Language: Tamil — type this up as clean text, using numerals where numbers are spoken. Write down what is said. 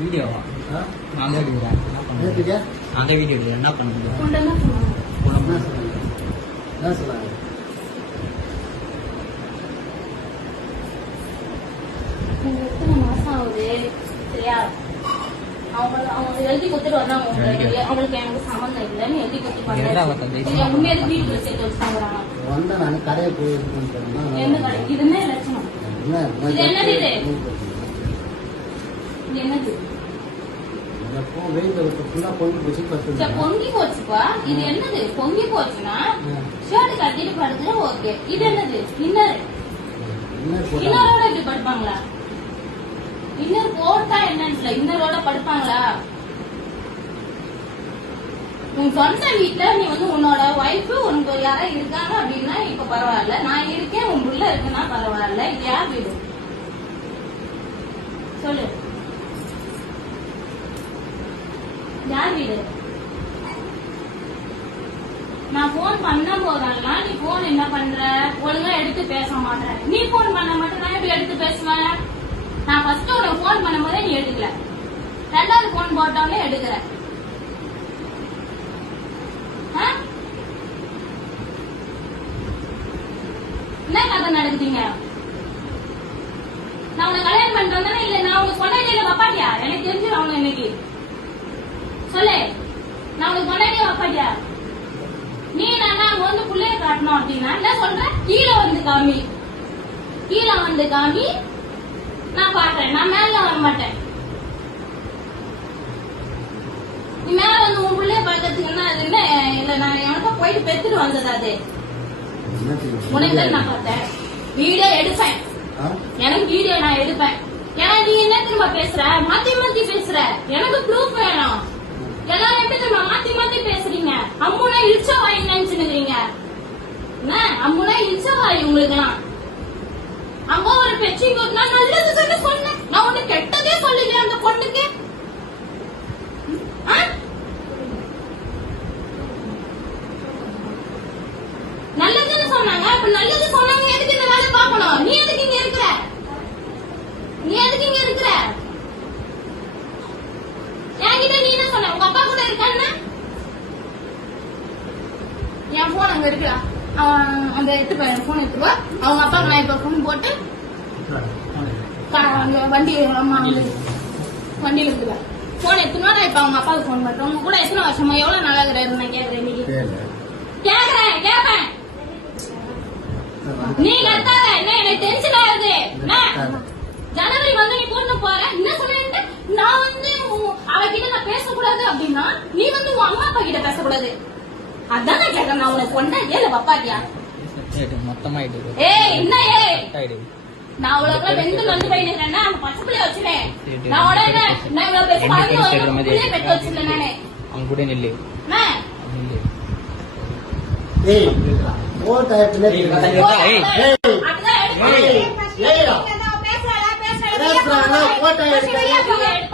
வீடியோவா நான் தான் எடுக்கிறேன். அந்த வீடியோ என்ன பண்ணுங்க எத்தனை மாசம் ஆகுது சரியா? அவங்க எழுதி கொடுத்துட்டு வர்றாங்க. அவங்களுக்கு எனக்கு சம்மந்தம் இல்லைன்னு எழுதி கொடுத்து உண்மையில வீட்டுல சேர்த்து வச்சுட்டாங்க. என்ன கடை? இதுமே லட்சணம். இது என்னது? இது என்னது? பொங்கி போச்சுப்பா. இது என்னது? பொங்கி போச்சுன்னா ஷர்ட் கட்டிட்டு படுத்துற ஓகே. இது என்னது? இன்னரோட இப்படி படுப்பாங்களா? இன்னர் போட்டா என்னன்னு இன்னரோட படுப்பாங்களா? உன் சொந்த வீட்டுல நீ உன்னோட ஒய்ஃபு உனக்கு யாராவது இருக்காங்க அப்படின்னா இப்ப பரவாயில்ல. நான் இருக்கேன், உன் புள்ள இருக்குன்னா பரவாயில்ல. இது யார் வீடு சொல்லு? யார் வீடு? நான் போன் பண்ண போதெல்லாம் நீ போன் என்ன பண்ற? ஒழுங்கா எடுத்து பேச மாட்டேன். நீ போன் பண்ண மாட்டேன், நான் எப்படி எடுத்து பேசுவேன்? நான் ஃபர்ஸ்ட் உனக்கு போன் பண்ணும் போதே நீ எடுக்கல, ரெண்டாவது போன் போட்டோன்னே எடுக்கிற. என்ன கதை நடக்குதுங்க? நான் உனக்கு கல்யாணம் பண்றேன் இல்ல? நான் உனக்கு சொன்னதே இல்ல பாப்பாட்டியா? எனக்கு தெரிஞ்சிடும் அவங்க இன்னைக்கு. சொல்லு, நான் உனக்கு சொன்னதே பாப்பாட்டியா? நீ நான் புள்ளைய காட்டணும் அப்படின்னா என்ன சொல்ற? கீழே வந்து காமி, கீழே வந்து காமி, நான் பாக்குறேன். நான் மேல வர மாட்டேன். நீ மேல வந்து உன் பிள்ளைய பாக்கிறதுக்கு என்ன அது என்ன இல்ல? நான் எனக்கு போயிட்டு பெத்துட்டு வந்தது அது உனக்கு நான் பார்த்தேன். வீடியோ எடுப்பேன், எனக்கு வீடியோ நான் எடுப்பேன். ஏன்னா நீ என்ன திரும்ப பேசுற? மாத்தி மாத்தி பேசுற. எனக்கு ப்ரூஃப் வேணும். எல்லாரும் எப்படி திரும்ப மாத்தி மாத்தி பேசுறீங்க? அம்முனா இழிச்ச வாய் நினைச்சுக்கிறீங்க. என்ன அம்முனா இழிச்ச வாய் உங்களுக்குலாம்? அம்மா ஒரு பெச்சி நான் நல்லது சொல்லி சொன்னேன். நான் ஒண்ணு கெட்டதே சொல்லல அந்த பொண்ணுக்கு. நல்லதுன்னு சொன்னாங்க. அப்ப நல்லது சொன்னாங்க. எதுக்கு இந்த வேலை பார்க்கணும்? நீ எதுக்கு இங்க இருக்கிற? நீ எதுக்கு இங்க இருக்கிற? என்கிட்ட நீ என்ன சொன்ன? உங்க அப்பா கூட இருக்கான்னு? என் போன் அங்க இருக்குடா. அந்த போன் எடுத்துருவா. அவங்க அப்பாவுக்கு நான் இப்ப போன் போட்டு வண்டியில இருக்குவேன். போன் எடுத்துனா நான் இப்ப அவங்க அப்பாவுக்கு போன் பண்றேன். உங்க கூட எத்தனை வருஷமா எவ்வளவு நாளா இருக்கிறாரு? நான் கேக்குறேன் கேப்பேன். நீ கத்தாத என்ன? எனக்கு டென்ஷன் ஆகுது. ஜனவரி நீ பொண்ணு போற என்ன சொல்லிட்டு நான் அவகிட்ட நான் பேசக்கூடாது அப்படின்னா நீ உன் அம்மா அப்பா கிட்ட பேசக்கூடாது. அதான் நான் கேட்கறேன். நான் உனக்கு பொண்ணா ஏல பப்பாட்டியா? மொத்தமா என்ன நான் அவ்வளவு வெந்து வந்து போயிருந்தேன்னா பச்சை பிள்ளைய வச்சுட்டேன். நான் உடனே நான் இவ்வளவு பேச பிள்ளைய பெற்று வச்சிருந்தேன். நானே அவங்க கூட நில்லு. பேசுறேன்